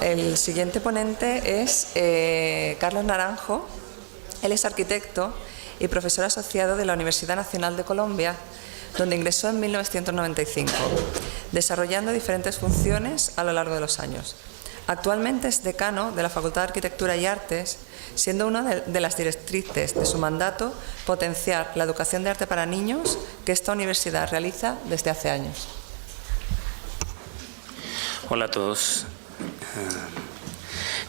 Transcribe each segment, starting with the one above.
El siguiente ponente es Carlos Naranjo. Él es arquitecto y profesor asociado de la Universidad Nacional de Colombia, donde ingresó en 1995, desarrollando diferentes funciones a lo largo de los años. Actualmente es decano de la Facultad de Arquitectura y Artes, siendo una de las directrices de su mandato potenciar la educación de arte para niños que esta universidad realiza desde hace años. Hola a todos.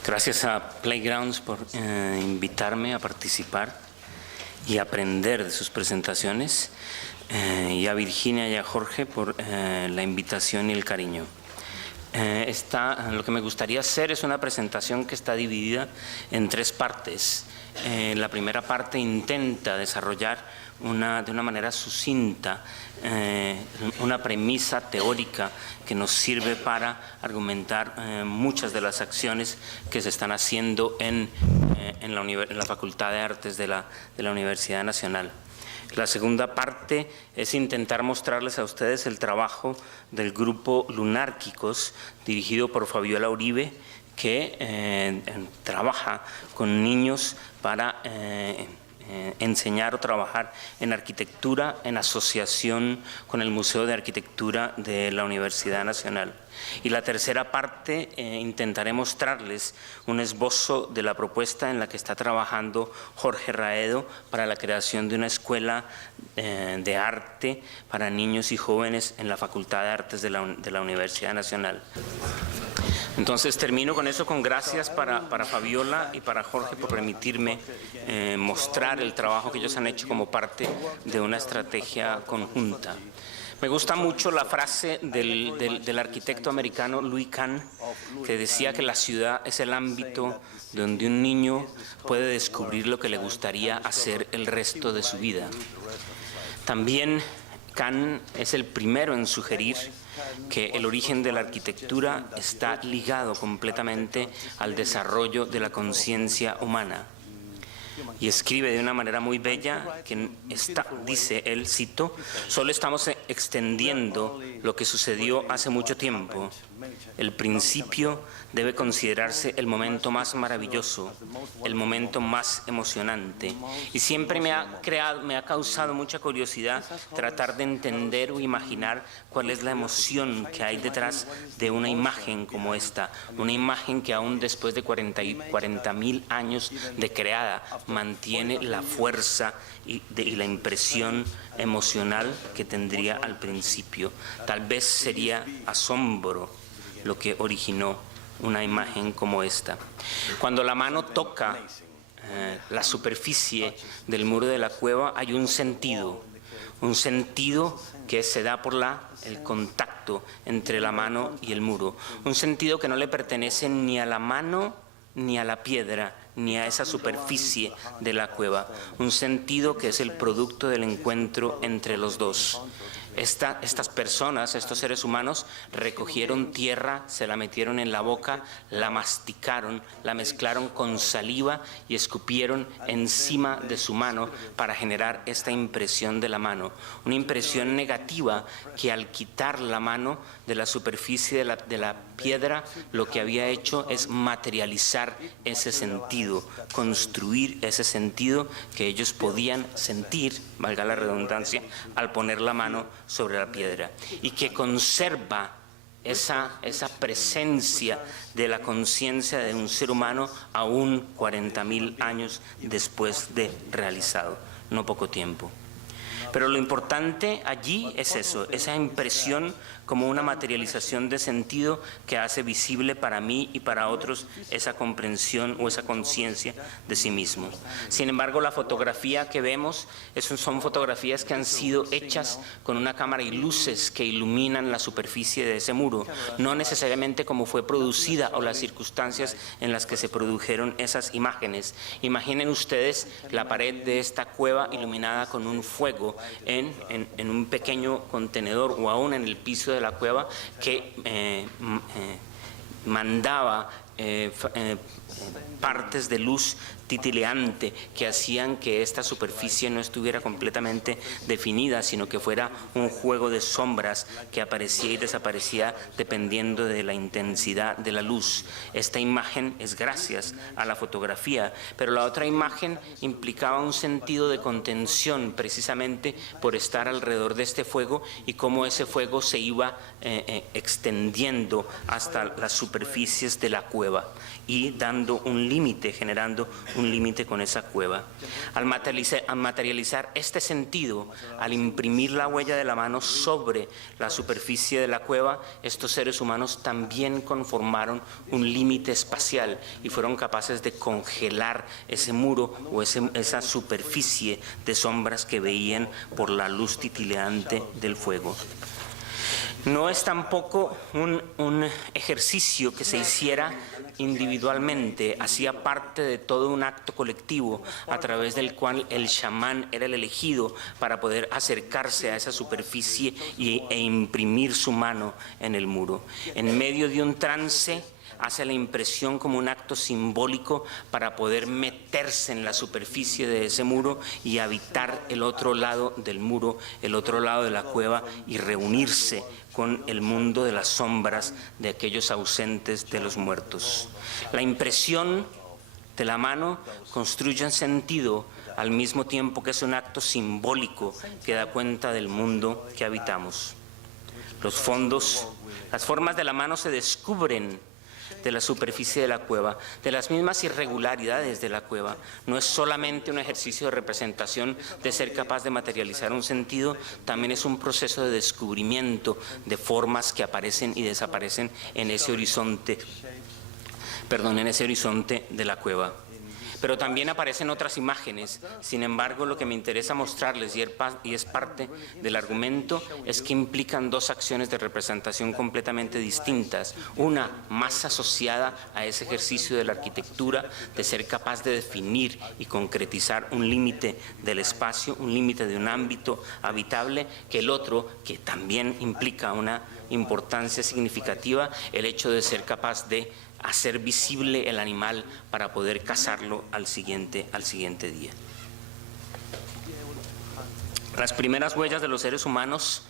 Gracias a Playgrounds por invitarme a participar y aprender de sus presentaciones, y a Virginia y a Jorge por la invitación y el cariño. Lo que me gustaría hacer es una presentación que está dividida en tres partes. La primera parte intenta desarrollar de una manera sucinta una premisa teórica que nos sirve para argumentar muchas de las acciones que se están haciendo en la Facultad de Artes de la Universidad Nacional. La segunda parte es intentar mostrarles a ustedes el trabajo del grupo Lunárquicos, dirigido por Fabiola Uribe, que trabaja con niños para enseñar o trabajar en arquitectura en asociación con el Museo de Arquitectura de la Universidad Nacional. Y la tercera parte intentaré mostrarles un esbozo de la propuesta en la que está trabajando Jorge Raedo para la creación de una escuela de arte para niños y jóvenes en la Facultad de Artes de la Universidad Nacional. Entonces termino con eso, con gracias para Fabiola y para Jorge por permitirme mostrar el trabajo que ellos han hecho como parte de una estrategia conjunta. Me gusta mucho la frase del arquitecto americano Louis Kahn, que decía que la ciudad es el ámbito donde un niño puede descubrir lo que le gustaría hacer el resto de su vida. También Kahn es el primero en sugerir que el origen de la arquitectura está ligado completamente al desarrollo de la conciencia humana. Y escribe de una manera muy bella que dice él, cito, solo estamos extendiendo lo que sucedió hace mucho tiempo. El principio debe considerarse el momento más maravilloso, el momento más emocionante. Y siempre me ha causado mucha curiosidad tratar de entender o imaginar cuál es la emoción que hay detrás de una imagen como esta, una imagen que aún después de 40.000 años de creada mantiene la fuerza y la impresión emocional que tendría al principio. Tal vez sería asombro lo que originó una imagen como esta. Cuando la mano toca la superficie del muro de la cueva hay un sentido que se da por el contacto entre la mano y el muro, un sentido que no le pertenece ni a la mano ni a la piedra, ni a esa superficie de la cueva, un sentido que es el producto del encuentro entre los dos. Estas personas, estos seres humanos, recogieron tierra, se la metieron en la boca, la masticaron, la mezclaron con saliva y escupieron encima de su mano para generar esta impresión de la mano. Una impresión negativa que al quitar la mano de la superficie de la piedra, lo que había hecho es materializar ese sentido, construir ese sentido que ellos podían sentir, valga la redundancia, al poner la mano sobre la piedra, y que conserva esa presencia de la conciencia de un ser humano aún 40.000 años después de realizado, no poco tiempo. Pero lo importante allí es eso, esa impresión como una materialización de sentido que hace visible para mí y para otros esa comprensión o esa conciencia de sí mismo. Sin embargo, la fotografía que vemos son fotografías que han sido hechas con una cámara y luces que iluminan la superficie de ese muro, no necesariamente como fue producida o las circunstancias en las que se produjeron esas imágenes. Imaginen ustedes la pared de esta cueva iluminada con un fuego en un pequeño contenedor o aún en el piso de la cueva que mandaba partes de luz titileante que hacían que esta superficie no estuviera completamente definida, sino que fuera un juego de sombras que aparecía y desaparecía dependiendo de la intensidad de la luz. Esta imagen es gracias a la fotografía, pero la otra imagen implicaba un sentido de contención precisamente por estar alrededor de este fuego y cómo ese fuego se iba extendiendo hasta las superficies de la cueva y dando un límite, generando un límite con esa cueva. Al materializar este sentido, al imprimir la huella de la mano sobre la superficie de la cueva, estos seres humanos también conformaron un límite espacial y fueron capaces de congelar ese muro o esa superficie de sombras que veían por la luz titileante del fuego. No es tampoco un ejercicio que se hiciera individualmente, hacía parte de todo un acto colectivo a través del cual el chamán era el elegido para poder acercarse a esa superficie e imprimir su mano en el muro. En medio de un trance, hace la impresión como un acto simbólico para poder meterse en la superficie de ese muro y habitar el otro lado del muro, el otro lado de la cueva y reunirse con el mundo de las sombras de aquellos ausentes de los muertos. La impresión de la mano construye un sentido al mismo tiempo que es un acto simbólico que da cuenta del mundo que habitamos. Las formas de la mano se descubren de la superficie de la cueva, de las mismas irregularidades de la cueva. No es solamente un ejercicio de representación, de ser capaz de materializar un sentido, también es un proceso de descubrimiento de formas que aparecen y desaparecen en ese horizonte de la cueva. Pero también aparecen otras imágenes. Sin embargo, lo que me interesa mostrarles, y es parte del argumento, es que implican dos acciones de representación completamente distintas. Una más asociada a ese ejercicio de la arquitectura, de ser capaz de definir y concretizar un límite del espacio, un límite de un ámbito habitable, que el otro, que también implica una importancia significativa, el hecho de ser capaz de hacer visible el animal para poder cazarlo al siguiente día. Las primeras huellas de los seres humanos,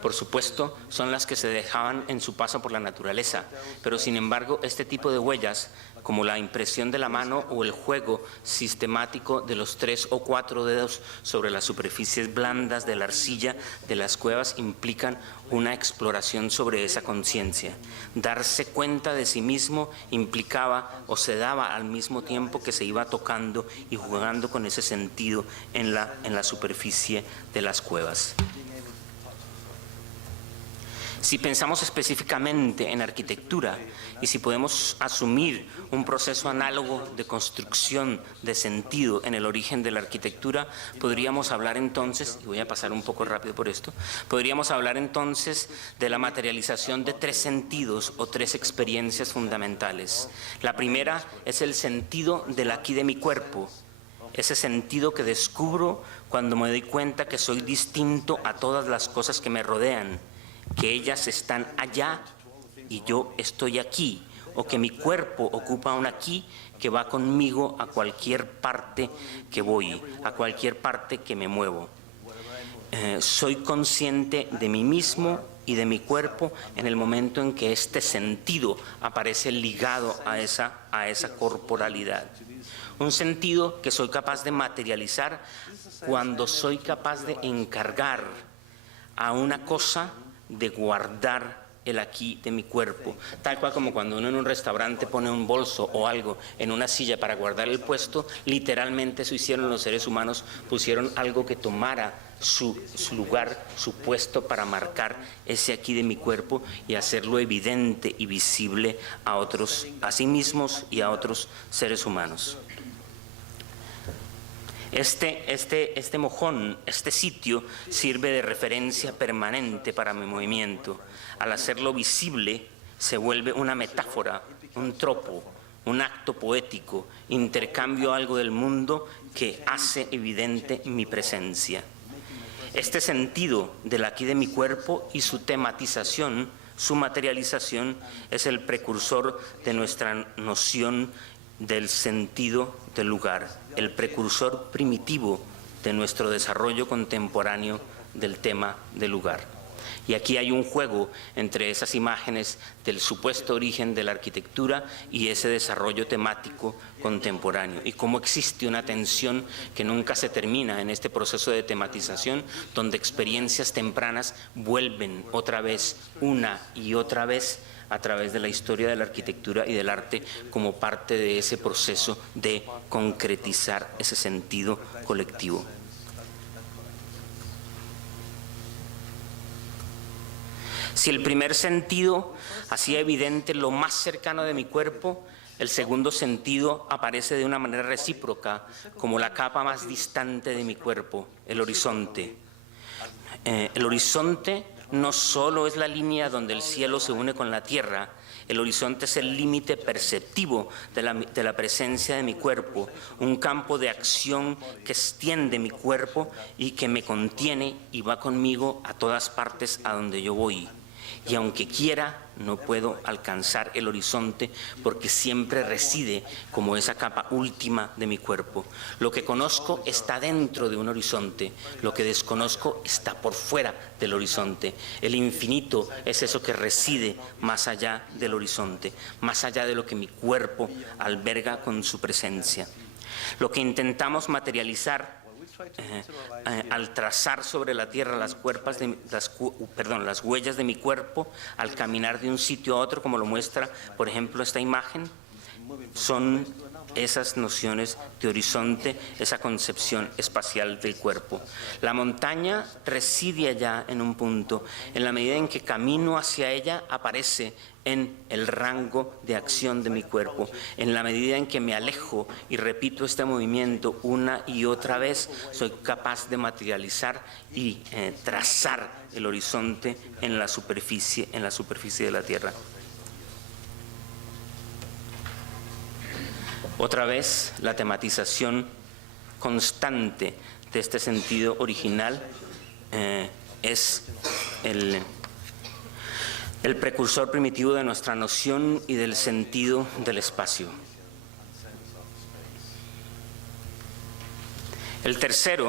por supuesto, son las que se dejaban en su paso por la naturaleza, pero sin embargo este tipo de huellas, como la impresión de la mano o el juego sistemático de los 3 o 4 dedos sobre las superficies blandas de la arcilla de las cuevas, implican una exploración sobre esa conciencia. Darse cuenta de sí mismo implicaba o se daba al mismo tiempo que se iba tocando y jugando con ese sentido en la superficie de las cuevas. Si pensamos específicamente en arquitectura y si podemos asumir un proceso análogo de construcción de sentido en el origen de la arquitectura, podríamos hablar entonces, y voy a pasar un poco rápido por esto, podríamos hablar entonces de la materialización de 3 sentidos o 3 experiencias fundamentales. La primera es el sentido del aquí de mi cuerpo, ese sentido que descubro cuando me doy cuenta que soy distinto a todas las cosas que me rodean, que ellas están allá y yo estoy aquí, o que mi cuerpo ocupa un aquí que va conmigo a cualquier parte que voy, a cualquier parte que me muevo. Soy consciente de mí mismo y de mi cuerpo en el momento en que este sentido aparece ligado a esa corporalidad. Un sentido que soy capaz de materializar cuando soy capaz de encargar a una cosa de guardar el aquí de mi cuerpo, tal cual como cuando uno en un restaurante pone un bolso o algo en una silla para guardar el puesto, literalmente eso hicieron los seres humanos, pusieron algo que tomara su lugar, su puesto para marcar ese aquí de mi cuerpo y hacerlo evidente y visible a otros, a sí mismos y a otros seres humanos. Este mojón, este sitio, sirve de referencia permanente para mi movimiento. Al hacerlo visible, se vuelve una metáfora, un tropo, un acto poético, intercambio algo del mundo que hace evidente mi presencia. Este sentido del aquí de mi cuerpo y su tematización, su materialización, es el precursor de nuestra noción del sentido del lugar, el precursor primitivo de nuestro desarrollo contemporáneo del tema del lugar. Y aquí hay un juego entre esas imágenes del supuesto origen de la arquitectura y ese desarrollo temático contemporáneo. Y cómo existe una tensión que nunca se termina en este proceso de tematización, donde experiencias tempranas vuelven otra vez, una y otra vez, a través de la historia de la arquitectura y del arte como parte de ese proceso de concretizar ese sentido colectivo. Si el primer sentido hacía evidente lo más cercano de mi cuerpo, el segundo sentido aparece de una manera recíproca, como la capa más distante de mi cuerpo, el horizonte. El horizonte no solo es la línea donde el cielo se une con la tierra, el horizonte es el límite perceptivo de la presencia de mi cuerpo, un campo de acción que extiende mi cuerpo y que me contiene y va conmigo a todas partes a donde yo voy. Y aunque quiera, no puedo alcanzar el horizonte porque siempre reside como esa capa última de mi cuerpo. Lo que conozco está dentro de un horizonte, lo que desconozco está por fuera del horizonte. El infinito es eso que reside más allá del horizonte, más allá de lo que mi cuerpo alberga con su presencia. Lo que intentamos materializar al trazar sobre la tierra las huellas de mi cuerpo, al caminar de un sitio a otro, como lo muestra, por ejemplo, esta imagen, son esas nociones de horizonte, esa concepción espacial del cuerpo. La montaña reside allá en un punto. En la medida en que camino hacia ella, aparece en el rango de acción de mi cuerpo. En la medida en que me alejo y repito este movimiento una y otra vez, soy capaz de materializar y trazar el horizonte en la superficie de la tierra. Otra vez, la tematización constante de este sentido original es el precursor primitivo de nuestra noción y del sentido del espacio. El tercer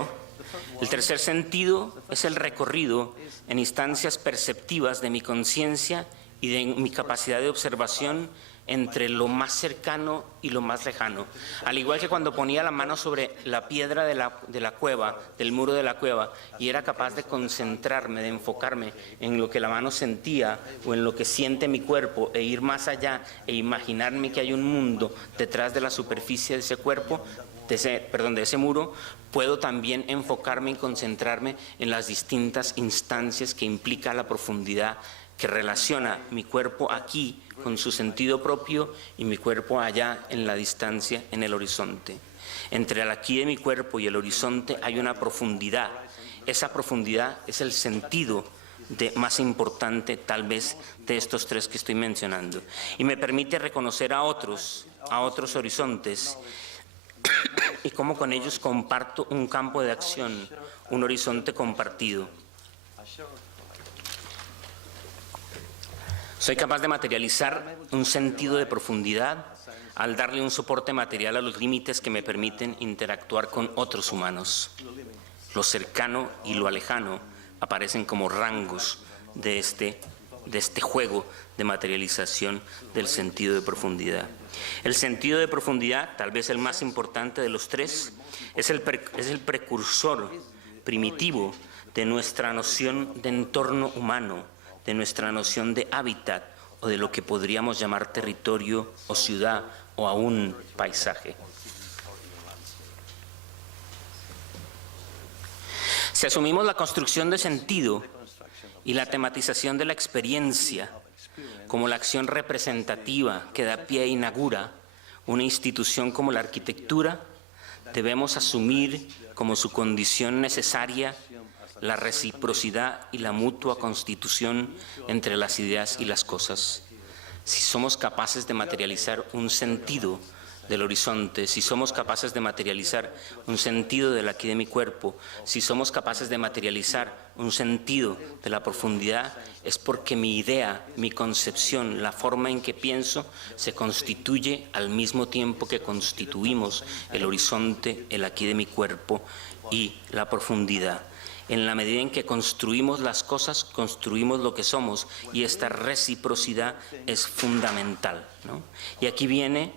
sentido es el recorrido en instancias perceptivas de mi conciencia y de mi capacidad de observación entre lo más cercano y lo más lejano. Al igual que cuando ponía la mano sobre la piedra de la cueva, del muro de la cueva, y era capaz de concentrarme, de enfocarme en lo que la mano sentía o en lo que siente mi cuerpo e ir más allá e imaginarme que hay un mundo detrás de la superficie de ese cuerpo, de ese muro, puedo también enfocarme y concentrarme en las distintas instancias que implica la profundidad que relaciona mi cuerpo aquí con su sentido propio y mi cuerpo allá en la distancia, en el horizonte. Entre el aquí de mi cuerpo y el horizonte hay una profundidad. Esa profundidad es el sentido más importante, tal vez, de estos tres que estoy mencionando. Y me permite reconocer a otros horizontes y cómo con ellos comparto un campo de acción, un horizonte compartido. Soy capaz de materializar un sentido de profundidad al darle un soporte material a los límites que me permiten interactuar con otros humanos. Lo cercano y lo lejano aparecen como rangos de este juego de materialización del sentido de profundidad. El sentido de profundidad, tal vez el más importante de los tres, es el precursor primitivo de nuestra noción de entorno humano, de nuestra noción de hábitat o de lo que podríamos llamar territorio o ciudad o aún paisaje. Si asumimos la construcción de sentido y la tematización de la experiencia como la acción representativa que da pie e inaugura una institución como la arquitectura, debemos asumir como su condición necesaria la reciprocidad y la mutua constitución entre las ideas y las cosas. Si somos capaces de materializar un sentido del horizonte, si somos capaces de materializar un sentido del aquí de mi cuerpo, si somos capaces de materializar un sentido de la profundidad, es porque mi idea, mi concepción, la forma en que pienso, se constituye al mismo tiempo que constituimos el horizonte, el aquí de mi cuerpo y la profundidad. En la medida en que construimos las cosas, construimos lo que somos, y esta reciprocidad es fundamental, ¿no? Y aquí viene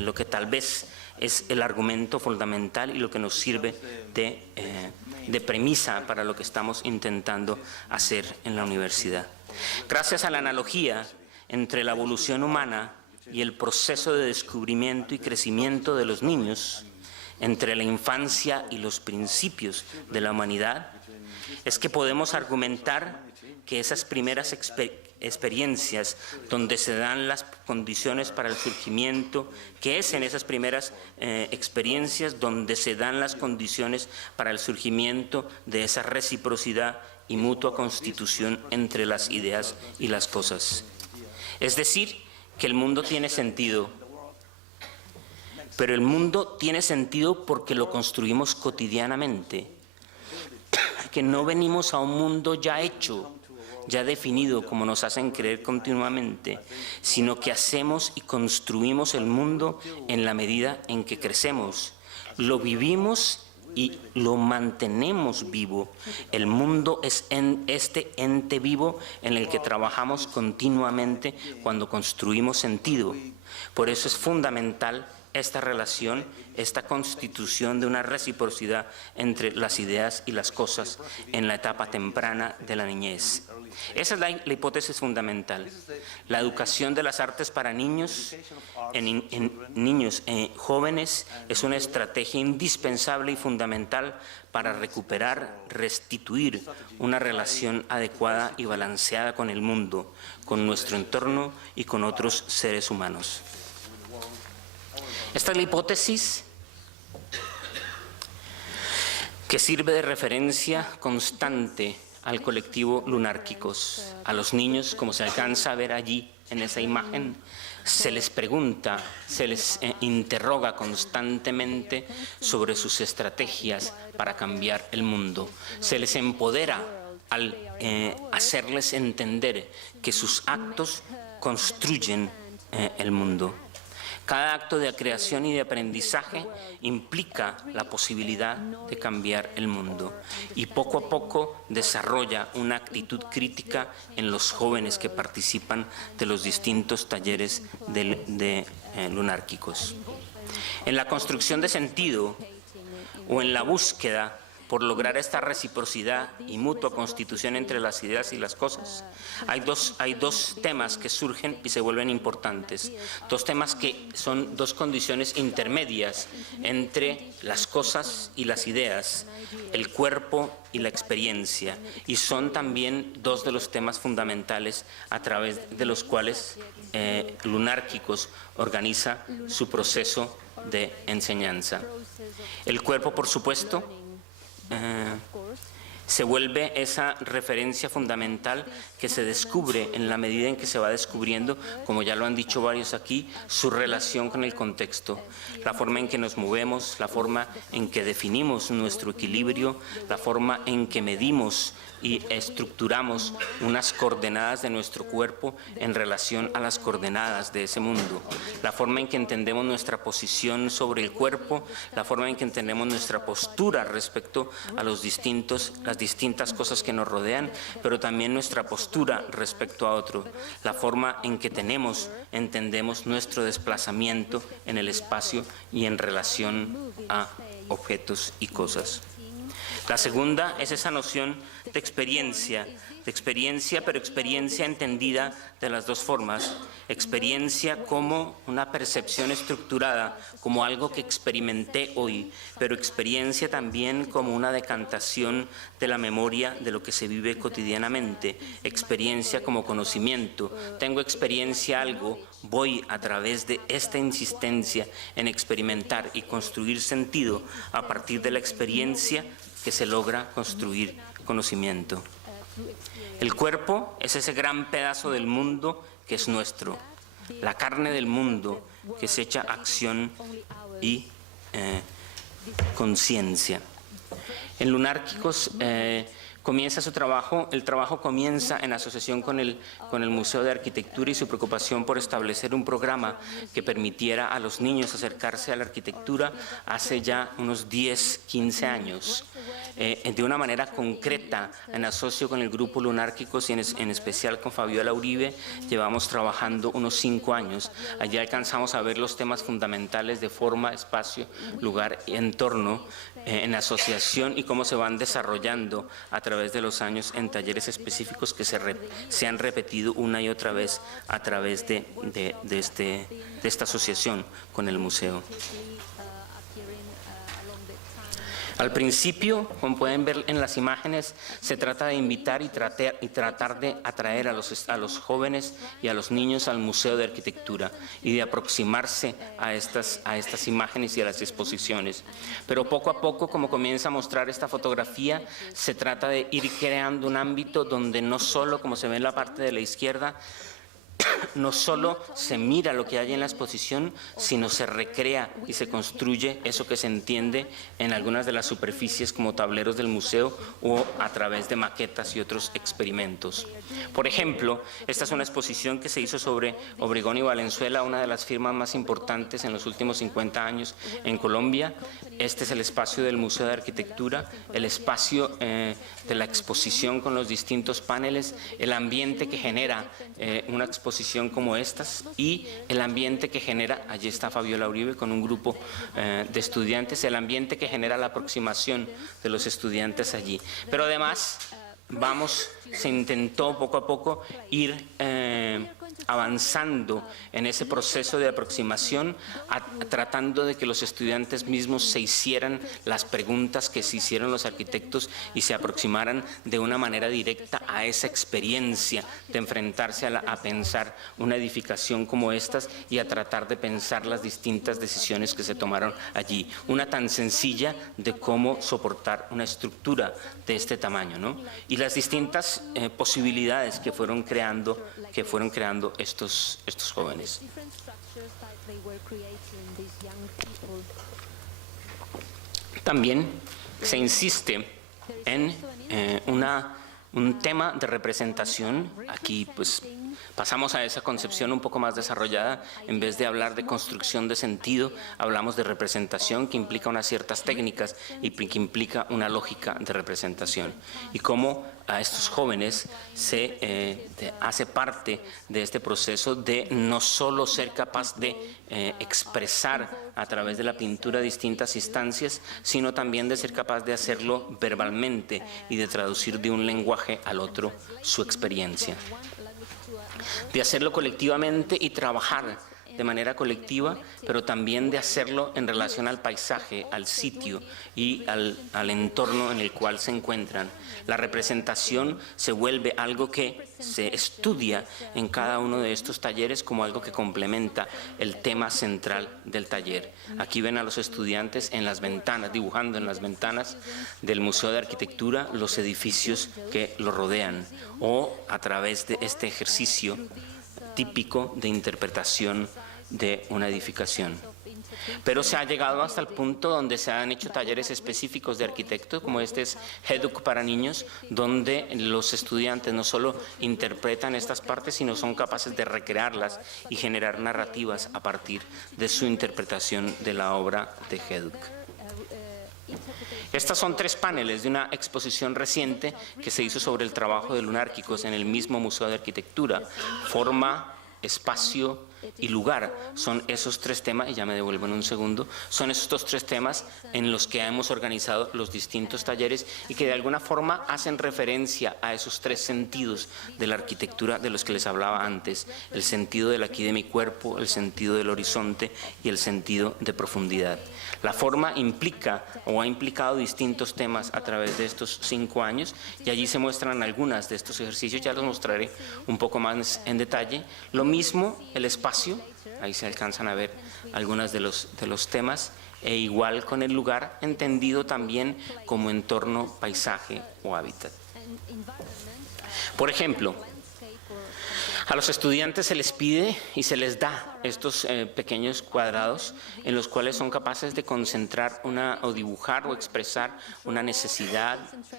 lo que tal vez es el argumento fundamental y lo que nos sirve de premisa para lo que estamos intentando hacer en la universidad. Gracias a la analogía entre la evolución humana y el proceso de descubrimiento y crecimiento de los niños, entre la infancia y los principios de la humanidad, es que podemos argumentar que esas primeras experiencias donde se dan las condiciones para el surgimiento, que es en esas primeras experiencias donde se dan las condiciones para el surgimiento de esa reciprocidad y mutua constitución entre las ideas y las cosas. Es decir, que el mundo tiene sentido, pero el mundo tiene sentido porque lo construimos cotidianamente, que no venimos a un mundo ya hecho, ya definido, como nos hacen creer continuamente, sino que hacemos y construimos el mundo en la medida en que crecemos. Lo vivimos y lo mantenemos vivo. El mundo es este ente vivo en el que trabajamos continuamente cuando construimos sentido. Por eso es fundamental esta relación, esta constitución de una reciprocidad entre las ideas y las cosas en la etapa temprana de la niñez. Esa es la hipótesis fundamental. La educación de las artes para niños, jóvenes, es una estrategia indispensable y fundamental para recuperar, restituir una relación adecuada y balanceada con el mundo, con nuestro entorno y con otros seres humanos. Esta es la hipótesis que sirve de referencia constante al colectivo Lunárquicos. A los niños, como se alcanza a ver allí en esa imagen, se les pregunta, se les interroga constantemente sobre sus estrategias para cambiar el mundo. Se les empodera al hacerles entender que sus actos construyen el mundo. Cada acto de creación y de aprendizaje implica la posibilidad de cambiar el mundo y poco a poco desarrolla una actitud crítica en los jóvenes que participan de los distintos talleres de Lunárquicos. En la construcción de sentido o en la búsqueda por lograr esta reciprocidad y mutua constitución entre las ideas y las cosas, hay dos temas que surgen y se vuelven importantes. Dos temas que son dos condiciones intermedias entre las cosas y las ideas, el cuerpo y la experiencia. Y son también dos de los temas fundamentales a través de los cuales Lunárquicos organiza su proceso de enseñanza. El cuerpo, por supuesto, se vuelve esa referencia fundamental que se descubre en la medida en que se va descubriendo, como ya lo han dicho varios aquí, su relación con el contexto, la forma en que nos movemos, la forma en que definimos nuestro equilibrio, la forma en que medimos y estructuramos unas coordenadas de nuestro cuerpo en relación a las coordenadas de ese mundo, la forma en que entendemos nuestra posición sobre el cuerpo, la forma en que entendemos nuestra postura respecto a las distintas cosas que nos rodean, pero también nuestra postura respecto a otro, la forma en que entendemos nuestro desplazamiento en el espacio y en relación a objetos y cosas. La segunda es esa noción de experiencia, pero experiencia entendida de las dos formas. Experiencia como una percepción estructurada, como algo que experimenté hoy, pero experiencia también como una decantación de la memoria de lo que se vive cotidianamente. Experiencia como conocimiento. Tengo experiencia algo, voy a través de esta insistencia en experimentar y construir sentido a partir de la experiencia que se logra construir conocimiento. El cuerpo es ese gran pedazo del mundo que es nuestro. la carne del mundo que se echa acción y conciencia. En Lunárquicos comienza su trabajo, el trabajo comienza en asociación con el Museo de Arquitectura y su preocupación por establecer un programa que permitiera a los niños acercarse a la arquitectura hace ya unos 10, 15 años. De una manera concreta, en asocio con el grupo Lunárquicos y en especial con Fabiola Uribe, llevamos trabajando unos 5 años. Allí alcanzamos a ver los temas fundamentales de forma, espacio, lugar y entorno en asociación y cómo se van desarrollando a través de los años en talleres específicos que se han repetido una y otra vez a través de esta asociación con el museo. Al principio, como pueden ver en las imágenes, se trata de invitar y tratar de atraer a los jóvenes y a los niños al Museo de Arquitectura y de aproximarse a estas imágenes y a las exposiciones. Pero poco a poco, como comienza a mostrar esta fotografía, se trata de ir creando un ámbito donde no solo, como se ve en la parte de la izquierda, no solo se mira lo que hay en la exposición, sino se recrea y se construye eso que se entiende en algunas de las superficies como tableros del museo o a través de maquetas y otros experimentos. Por ejemplo, esta es una exposición que se hizo sobre Obregón y Valenzuela, una de las firmas más importantes en los últimos 50 años en Colombia. Este es el espacio del Museo de Arquitectura, el espacio de la exposición con los distintos paneles, el ambiente que genera una exposición como estas y el ambiente que genera, allí está Fabiola Uribe con un grupo de estudiantes, el ambiente que genera la aproximación de los estudiantes allí. Pero además, se intentó poco a poco ir avanzando en ese proceso de aproximación, tratando de que los estudiantes mismos se hicieran las preguntas que se hicieron los arquitectos y se aproximaran de una manera directa a esa experiencia de enfrentarse a pensar una edificación como estas y a tratar de pensar las distintas decisiones que se tomaron allí. Una tan sencilla de cómo soportar una estructura de este tamaño, ¿no? Y las distintas posibilidades que fueron creando estos jóvenes. También se insiste en un tema de representación. Aquí pues pasamos a esa concepción un poco más desarrollada. En vez de hablar de construcción de sentido, hablamos de representación, que implica unas ciertas técnicas y que implica una lógica de representación. Y cómo a estos jóvenes se hace parte de este proceso de no solo ser capaz de expresar a través de la pintura distintas instancias, sino también de ser capaz de hacerlo verbalmente y de traducir de un lenguaje al otro su experiencia. De hacerlo colectivamente y trabajar de manera colectiva, pero también de hacerlo en relación al paisaje, al sitio y al entorno en el cual se encuentran. La representación se vuelve algo que se estudia en cada uno de estos talleres como algo que complementa el tema central del taller. Aquí ven a los estudiantes en las ventanas, dibujando en las ventanas del Museo de Arquitectura los edificios que lo rodean, o a través de este ejercicio típico de interpretación de una edificación. Pero se ha llegado hasta el punto donde se han hecho talleres específicos de arquitectos, como este es HEDUC para niños, donde los estudiantes no solo interpretan estas partes, sino son capaces de recrearlas y generar narrativas a partir de su interpretación de la obra de HEDUC. Estas son 3 paneles de una exposición reciente que se hizo sobre el trabajo de Lunárquicos en el mismo Museo de Arquitectura. Forma, espacio y lugar son esos 3 temas, y ya me devuelvo en un segundo, son estos 3 temas en los que hemos organizado los distintos talleres y que de alguna forma hacen referencia a esos 3 sentidos de la arquitectura de los que les hablaba antes: el sentido del aquí de mi cuerpo, el sentido del horizonte y el sentido de profundidad. La forma implica o ha implicado distintos temas a través de estos 5 años, y allí se muestran algunas de estos ejercicios, ya los mostraré un poco más en detalle. Lo mismo el espacio, ahí se alcanzan a ver algunos de los temas, e igual con el lugar, entendido también como entorno, paisaje o hábitat. Por ejemplo, A los estudiantes se les pide y se les da estos pequeños cuadrados en los cuales son capaces de concentrar o dibujar o expresar una necesidad,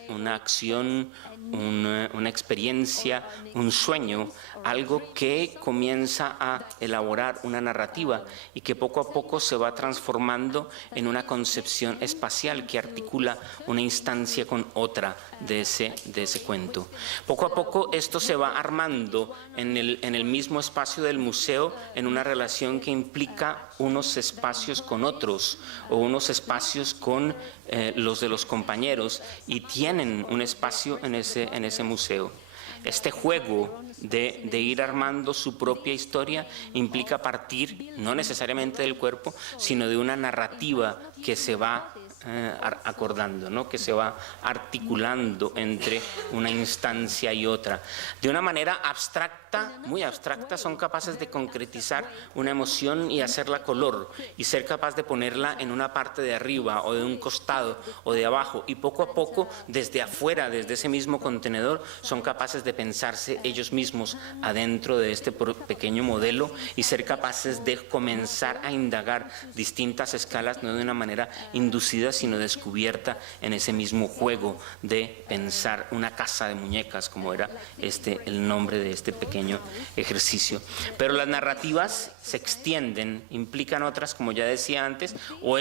una acción, una experiencia, un sueño, algo que comienza a elaborar una narrativa y que poco a poco se va transformando en una concepción espacial que articula una instancia con otra de ese cuento. Poco a poco esto se va armando en el mismo espacio del museo en una relación que implica unos espacios con otros o unos espacios con los de los compañeros y tienen un espacio en ese museo. Este juego de ir armando su propia historia implica partir no necesariamente del cuerpo, sino de una narrativa que se va acordando, ¿no? Que se va articulando entre una instancia y otra. De una manera abstracta, muy abstracta, son capaces de concretizar una emoción y hacerla color y ser capaz de ponerla en una parte de arriba o de un costado o de abajo y poco a poco desde afuera, desde ese mismo contenedor, son capaces de pensarse ellos mismos adentro de este pequeño modelo y ser capaces de comenzar a indagar distintas escalas, no de una manera inducida, sino descubierta en ese mismo juego de pensar una casa de muñecas, como era el nombre de este pequeño ejercicio. Pero las narrativas se extienden, implican otras, como ya decía antes, o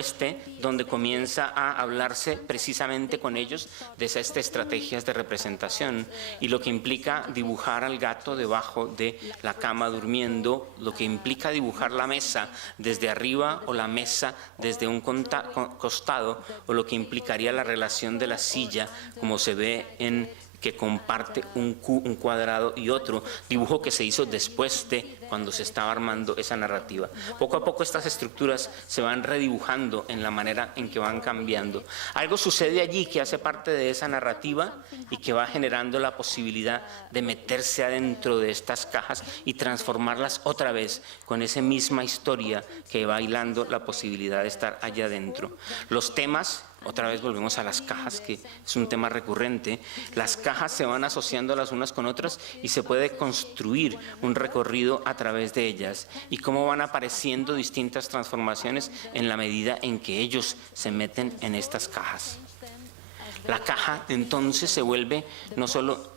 donde comienza a hablarse precisamente con ellos de estas estrategias de representación y lo que implica dibujar al gato debajo de la cama durmiendo, lo que implica dibujar la mesa desde arriba o la mesa desde un costado, o lo que implicaría la relación de la silla, como se ve en que comparte un cuadrado y otro, dibujo que se hizo después de cuando se estaba armando esa narrativa. Poco a poco estas estructuras se van redibujando en la manera en que van cambiando. Algo sucede allí que hace parte de esa narrativa y que va generando la posibilidad de meterse adentro de estas cajas y transformarlas otra vez con esa misma historia que va hilando la posibilidad de estar allá adentro. Los temas, otra vez volvemos a las cajas, que es un tema recurrente. Las cajas se van asociando las unas con otras y se puede construir un recorrido a través de ellas y cómo van apareciendo distintas transformaciones en la medida en que ellos se meten en estas cajas. La caja entonces se vuelve no solo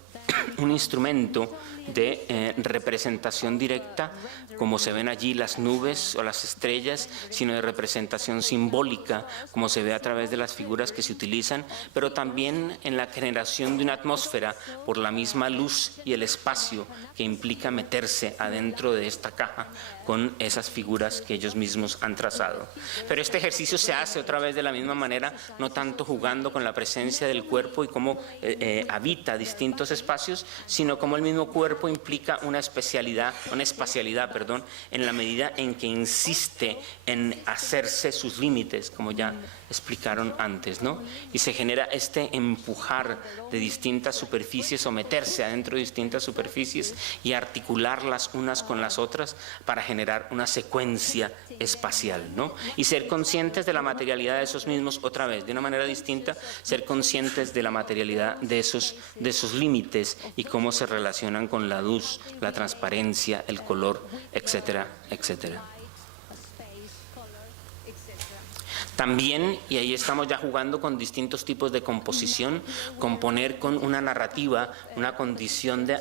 un instrumento de representación directa, como se ven allí las nubes o las estrellas, sino de representación simbólica, como se ve a través de las figuras que se utilizan, pero también en la generación de una atmósfera por la misma luz y el espacio que implica meterse adentro de esta caja con esas figuras que ellos mismos han trazado. Pero este ejercicio se hace otra vez de la misma manera, no tanto jugando con la presencia del cuerpo y cómo habita distintos espacios, sino como el mismo cuerpo implica una espacialidad, en la medida en que insiste en hacerse sus límites, como ya explicaron antes, ¿no? Y se genera este empujar de distintas superficies o meterse adentro de distintas superficies y articularlas unas con las otras para generar una secuencia espacial, ¿no? Y ser conscientes de la materialidad de esos mismos, otra vez, de una manera distinta, ser conscientes de la materialidad de esos límites y cómo se relacionan con la luz, la transparencia, el color, etcétera, etcétera. También, y ahí estamos ya jugando con distintos tipos de composición, componer con una narrativa, una condición de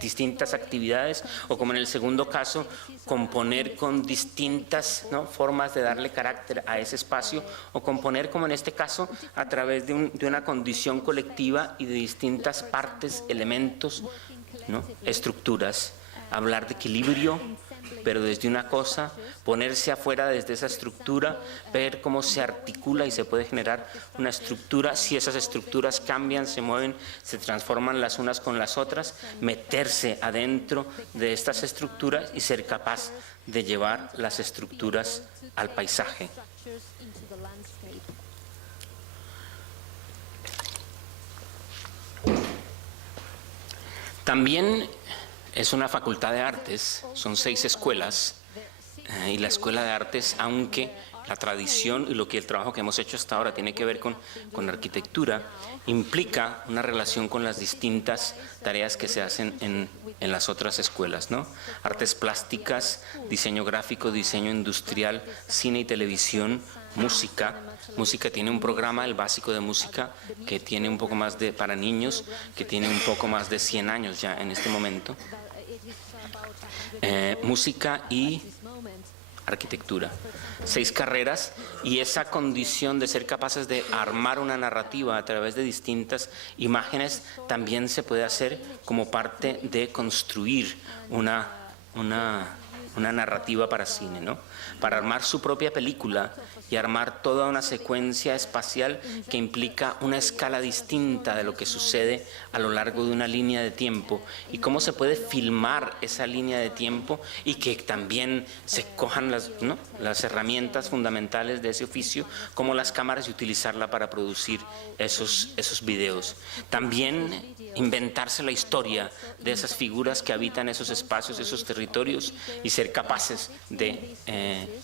distintas actividades, o como en el segundo caso, componer con distintas, ¿no?, formas de darle carácter a ese espacio, o componer como en este caso a través de una condición colectiva y de distintas partes, elementos, ¿no?, estructuras. Hablar de equilibrio, pero desde una cosa, ponerse afuera desde esa estructura, ver cómo se articula y se puede generar una estructura. Si esas estructuras cambian, se mueven, se transforman las unas con las otras, meterse adentro de estas estructuras y ser capaz de llevar las estructuras al paisaje. También es una facultad de artes, son 6 escuelas y la Escuela de Artes, aunque la tradición y el trabajo que hemos hecho hasta ahora tiene que ver con arquitectura, implica una relación con las distintas tareas que se hacen en las otras escuelas, ¿no? Artes plásticas, diseño gráfico, diseño industrial, cine y televisión, música. Música tiene un programa, el básico de música, que tiene un poco más para niños, que tiene un poco más de 100 años ya en este momento. Música y arquitectura. 6 carreras, y esa condición de ser capaces de armar una narrativa a través de distintas imágenes también se puede hacer como parte de construir una narrativa para cine, ¿no? Para armar su propia película y armar toda una secuencia espacial que implica una escala distinta de lo que sucede a lo largo de una línea de tiempo, y cómo se puede filmar esa línea de tiempo y que también se cojan las herramientas fundamentales de ese oficio, como las cámaras, y utilizarla para producir esos videos. También inventarse la historia de esas figuras que habitan esos espacios, esos territorios, y ser capaces de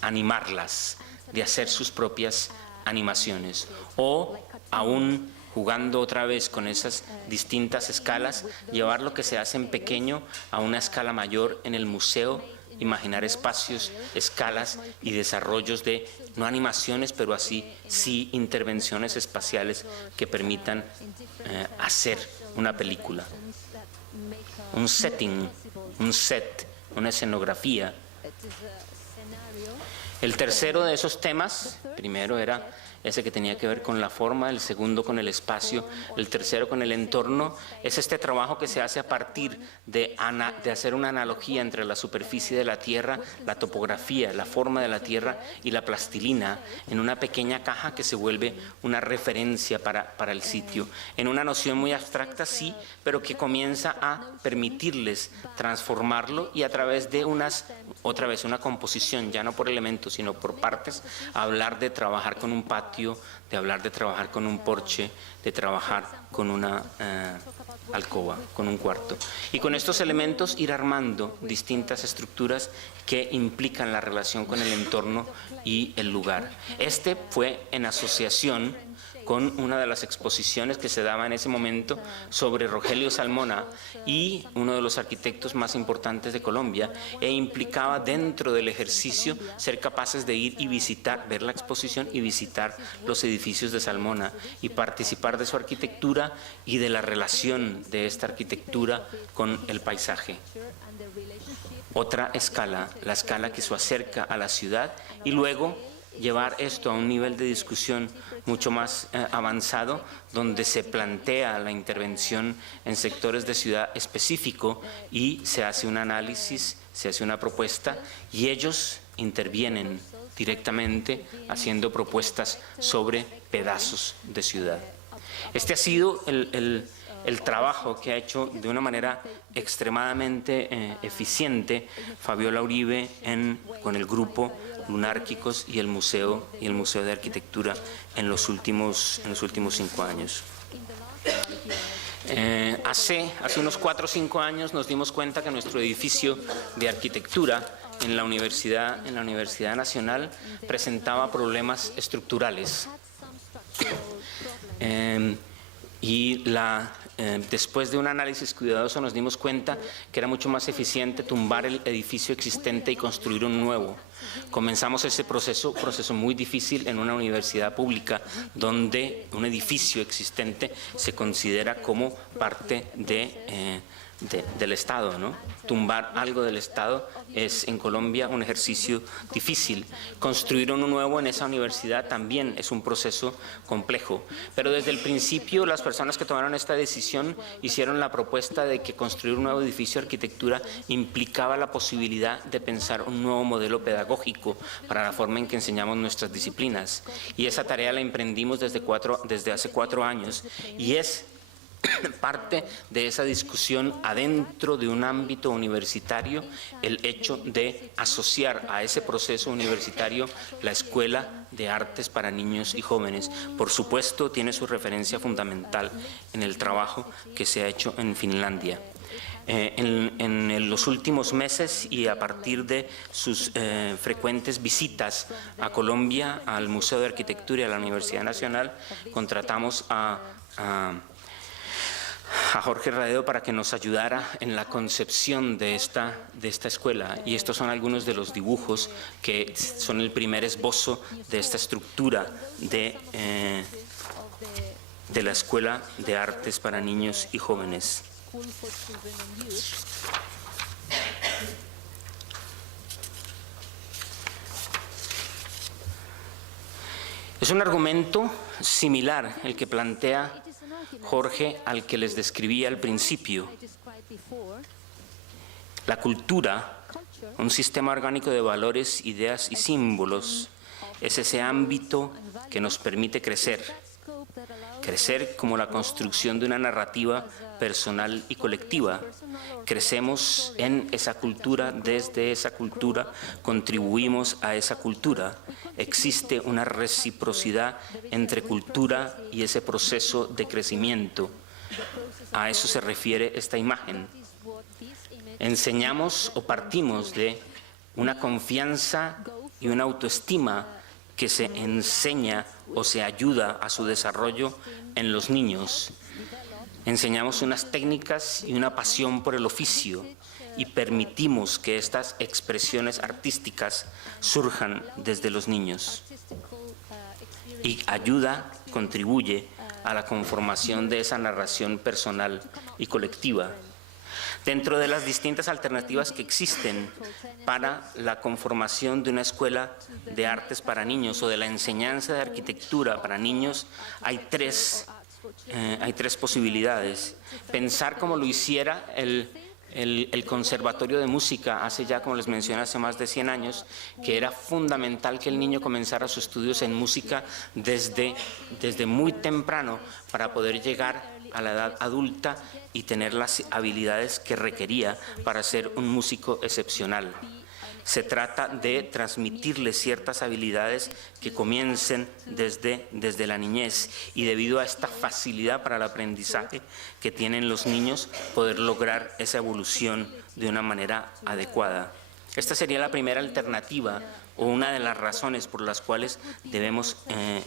animarlas, de hacer sus propias animaciones, o aún jugando otra vez con esas distintas escalas, llevar lo que se hace en pequeño a una escala mayor en el museo, imaginar espacios, escalas y desarrollos de, no animaciones, pero sí intervenciones espaciales que permitan hacer una película. Un setting, un set, una escenografía. El tercero de esos temas, primero era ese que tenía que ver con la forma, el segundo con el espacio, el tercero con el entorno. Es este trabajo que se hace a partir de hacer una analogía entre la superficie de la Tierra, la topografía, la forma de la Tierra y la plastilina, en una pequeña caja que se vuelve una referencia para el sitio, en una noción muy abstracta, sí, pero que comienza a permitirles transformarlo, y a través de otra vez una composición, ya no por elementos sino por partes, hablar de trabajar con un patio, de hablar de trabajar con un porche, de trabajar con una alcoba, con un cuarto. Y con estos elementos ir armando distintas estructuras que implican la relación con el entorno y el lugar. Este fue en asociación con una de las exposiciones que se daba en ese momento sobre Rogelio Salmona, y uno de los arquitectos más importantes de Colombia, e implicaba dentro del ejercicio ser capaces de ir y visitar, ver la exposición y visitar los edificios de Salmona y participar de su arquitectura y de la relación de esta arquitectura con el paisaje. Otra escala, la escala que se acerca a la ciudad, y luego llevar esto a un nivel de discusión mucho más avanzado, donde se plantea la intervención en sectores de ciudad específico y se hace un análisis, se hace una propuesta, y ellos intervienen directamente haciendo propuestas sobre pedazos de ciudad. Este ha sido el trabajo que ha hecho de una manera extremadamente eficiente Fabiola Uribe con el grupo Lunárquicos y el Museo de Arquitectura en los últimos 5 años. Hace unos 4 o 5 años nos dimos cuenta que nuestro edificio de arquitectura en la Universidad Nacional presentaba problemas estructurales. Después de un análisis cuidadoso nos dimos cuenta que era mucho más eficiente tumbar el edificio existente y construir un nuevo. Comenzamos ese proceso muy difícil en una universidad pública, donde un edificio existente se considera como parte del Estado, ¿no? Tumbar algo del Estado es en Colombia un ejercicio difícil. Construir uno nuevo en esa universidad también es un proceso complejo. Pero desde el principio las personas que tomaron esta decisión hicieron la propuesta de que construir un nuevo edificio de arquitectura implicaba la posibilidad de pensar un nuevo modelo pedagógico para la forma en que enseñamos nuestras disciplinas. Y esa tarea la emprendimos desde hace 4 años, y es parte de esa discusión adentro de un ámbito universitario el hecho de asociar a ese proceso universitario la Escuela de Artes para Niños y Jóvenes. Por supuesto, tiene su referencia fundamental en el trabajo que se ha hecho en Finlandia. En los últimos meses y a partir de sus frecuentes visitas a Colombia, al Museo de Arquitectura y a la Universidad Nacional, contratamos a Jorge Radedo para que nos ayudara en la concepción de esta escuela, y estos son algunos de los dibujos que son el primer esbozo de esta estructura de la Escuela de Artes para Niños y Jóvenes. Es un argumento similar el que plantea Jorge al que les describía al principio. La cultura, un sistema orgánico de valores, ideas y símbolos, es ese ámbito que nos permite crecer como la construcción de una narrativa personal y colectiva. Crecemos en esa cultura, desde esa cultura contribuimos a esa cultura. Existe una reciprocidad entre cultura y ese proceso de crecimiento. A eso se refiere esta imagen. Enseñamos o partimos de una confianza y una autoestima que se enseña o se ayuda a su desarrollo en los niños. Enseñamos unas técnicas y una pasión por el oficio y permitimos que estas expresiones artísticas surjan desde los niños. Y contribuye a la conformación de esa narración personal y colectiva. Dentro de las distintas alternativas que existen para la conformación de una escuela de artes para niños o de la enseñanza de arquitectura para niños, hay tres posibilidades. Pensar como lo hiciera el Conservatorio de Música hace ya, como les mencioné, hace más de 100 años, que era fundamental que el niño comenzara sus estudios en música desde muy temprano para poder llegar a la edad adulta y tener las habilidades que requería para ser un músico excepcional. Se trata de transmitirle ciertas habilidades que comiencen desde la niñez, y debido a esta facilidad para el aprendizaje que tienen los niños, poder lograr esa evolución de una manera adecuada. Esta sería la primera alternativa o una de las razones por las cuales debemos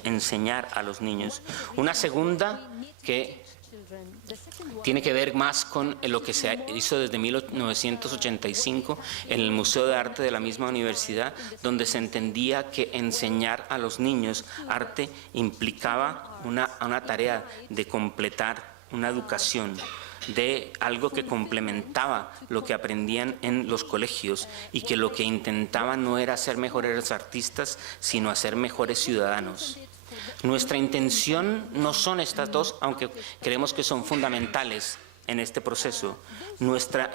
enseñar a los niños. Una segunda que tiene que ver más con lo que se hizo desde 1985 en el Museo de Arte de la misma universidad, donde se entendía que enseñar a los niños arte implicaba una tarea de completar una educación, de algo que complementaba lo que aprendían en los colegios, y que lo que intentaban no era ser mejores artistas, sino hacer mejores ciudadanos. Nuestra intención no son estas dos, aunque creemos que son fundamentales en este proceso. Nuestro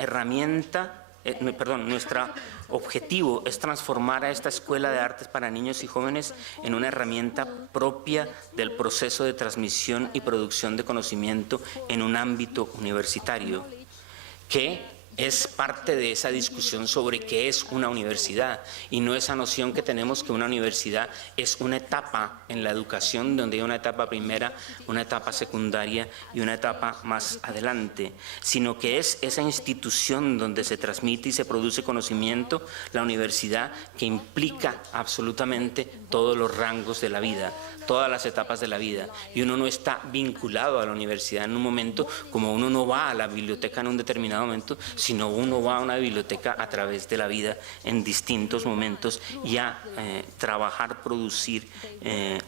objetivo es transformar a esta Escuela de Artes para Niños y Jóvenes en una herramienta propia del proceso de transmisión y producción de conocimiento en un ámbito universitario, que es parte de esa discusión sobre qué es una universidad, y no esa noción que tenemos que una universidad es una etapa en la educación, donde hay una etapa primera, una etapa secundaria y una etapa más adelante, sino que es esa institución donde se transmite y se produce conocimiento, la universidad, que implica absolutamente todos los rangos de la vida, todas las etapas de la vida, y uno no está vinculado a la universidad en un momento, como uno no va a la biblioteca en un determinado momento, sino uno va a una biblioteca a través de la vida en distintos momentos, y a trabajar, producir,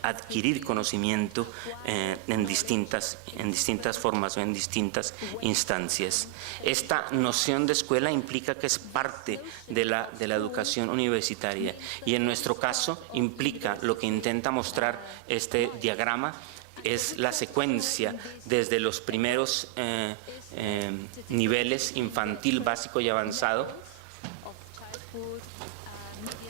adquirir conocimiento en distintas formas o en distintas instancias. Esta noción de escuela implica que es parte de la educación universitaria, y en nuestro caso implica lo que intenta mostrar este diagrama, es la secuencia desde los primeros niveles infantil, básico y avanzado,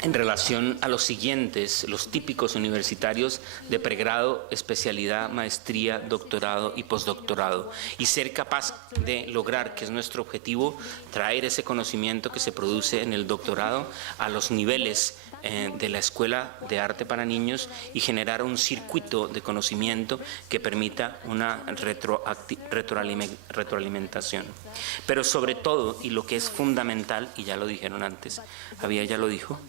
en relación a los siguientes, los típicos universitarios de pregrado, especialidad, maestría, doctorado y postdoctorado, y ser capaz de lograr, que es nuestro objetivo, traer ese conocimiento que se produce en el doctorado a los niveles de la Escuela de Arte para Niños y generar un circuito de conocimiento que permita una retroalimentación. Pero sobre todo, y lo que es fundamental, y ya lo dijeron antes, Javier ya lo dijo,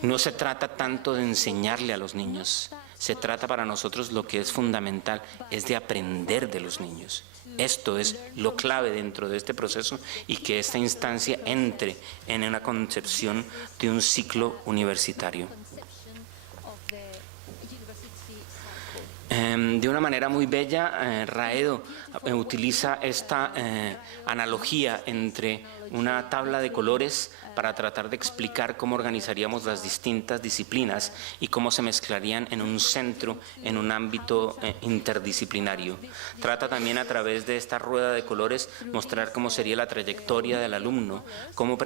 no se trata tanto de enseñarle a los niños, se trata para nosotros lo que es fundamental, es de aprender de los niños. Esto es lo clave dentro de este proceso y que esta instancia entre en una concepción de un ciclo universitario. De una manera muy bella, Raedo utiliza esta analogía entre una tabla de colores para tratar de explicar cómo organizaríamos las distintas disciplinas y cómo se mezclarían en un centro, en un ámbito interdisciplinario. Trata también a través de esta rueda de colores mostrar cómo sería la trayectoria del alumno, cómo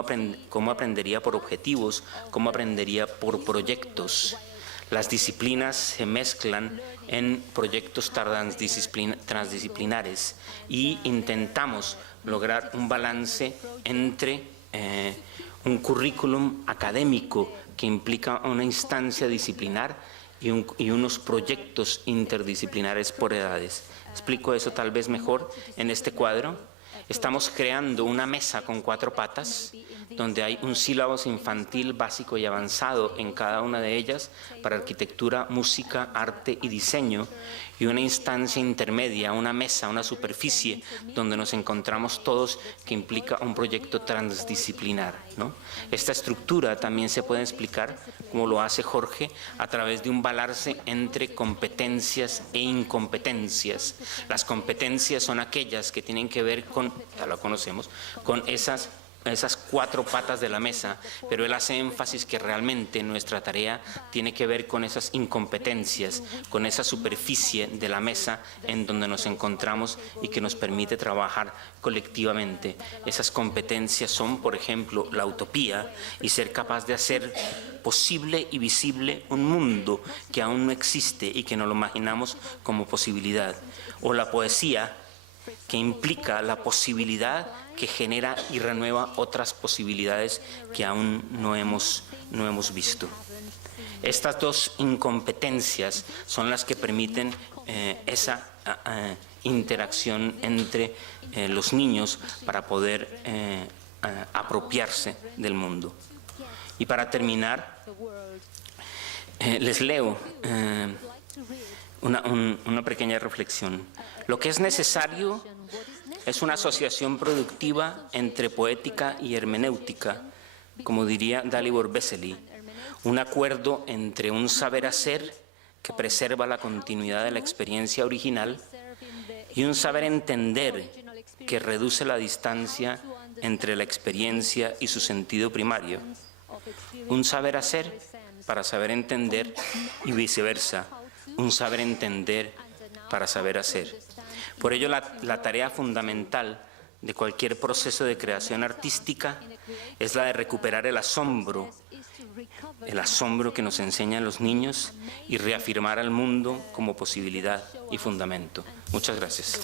aprendería por objetivos, cómo aprendería por proyectos. Las disciplinas se mezclan en proyectos transdisciplinares y intentamos lograr un balance entre un currículum académico que implica una instancia disciplinar y unos proyectos interdisciplinares por edades. Explico eso tal vez mejor en este cuadro. Estamos creando una mesa con 4 patas, donde hay un sílabus infantil básico y avanzado en cada una de ellas para arquitectura, música, arte y diseño, y una instancia intermedia, una mesa, una superficie donde nos encontramos todos que implica un proyecto transdisciplinar, ¿no? Esta estructura también se puede explicar, como lo hace Jorge, a través de un balance entre competencias e incompetencias. Las competencias son aquellas que tienen que ver con, ya lo conocemos, con esas 4 patas de la mesa, pero él hace énfasis que realmente nuestra tarea tiene que ver con esas incompetencias, con esa superficie de la mesa en donde nos encontramos y que nos permite trabajar colectivamente. Esas competencias son, por ejemplo, la utopía y ser capaz de hacer posible y visible un mundo que aún no existe y que nos lo imaginamos como posibilidad, o la poesía, que implica la posibilidad que genera y renueva otras posibilidades que aún no hemos visto. Estas 2 incompetencias son las que permiten esa interacción entre los niños para poder apropiarse del mundo. Y para terminar, les leo una pequeña reflexión. Lo que es necesario es una asociación productiva entre poética y hermenéutica, como diría Dalibor Vesely, un acuerdo entre un saber hacer que preserva la continuidad de la experiencia original y un saber entender que reduce la distancia entre la experiencia y su sentido primario. Un saber hacer para saber entender y viceversa, un saber entender para saber hacer. Por ello, la tarea fundamental de cualquier proceso de creación artística es la de recuperar el asombro que nos enseñan los niños y reafirmar al mundo como posibilidad y fundamento. Muchas gracias.